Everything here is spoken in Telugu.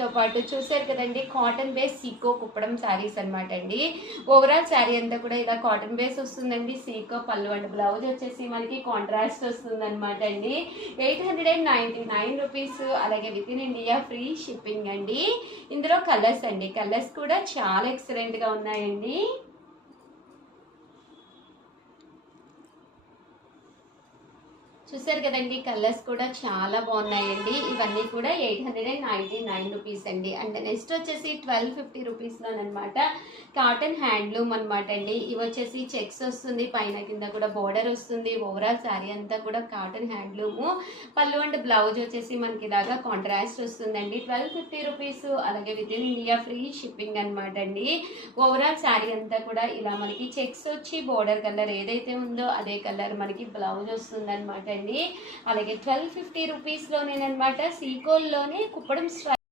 తో పాటు చూసారు కదండి కాటన్ బేస్ సీకో కుప్పడం శారీస్ అనమాట అండి. ఓవరాల్ శారీ అంతా కూడా ఇలా కాటన్ బేస్ వస్తుందండి. సీకో పళ్ళు అండ్ బ్లౌజ్ వచ్చేసి మనకి కాంట్రాస్ట్ వస్తుంది అనమాట అండి. 899 రూపీస్. అలాగే with in India free shipping అండి. ఇందులో కలర్స్ అండి, కలర్స్ కూడా చాలా ఎక్సలెంట్ గా ఉన్నాయండి. చూసారు కదండి కలర్స్ కూడా చాలా బాగున్నాయండి. ఇవన్నీ కూడా 899 రూపీస్ అండి. అండ్ నెక్స్ట్ వచ్చేసి 1250 రూపీస్లోనమాట కాటన్ హ్యాండ్లూమ్ అనమాట అండి. ఇవి వచ్చేసి చెక్స్ వస్తుంది, పైన కింద కూడా బోర్డర్ వస్తుంది. ఓవరాల్ శారీ అంతా కూడా కాటన్ హ్యాండ్లూము. పళ్ళు అండ్ బ్లౌజ్ వచ్చేసి మనకి ఇలాగా కాంట్రాస్ట్ వస్తుందండి. 1250 రూపీస్. అలాగే with in India free shipping అనమాట అండి. ఓవరాల్ శారీ అంతా కూడా ఇలా మనకి చెక్స్ వచ్చి బోర్డర్ కలర్ ఏదైతే ఉందో అదే కలర్ మనకి బ్లౌజ్ వస్తుంది అనమాట. అలాగే 1250 రూపీస్లోనేనమాట సీకోల్లోనే కుప్పడం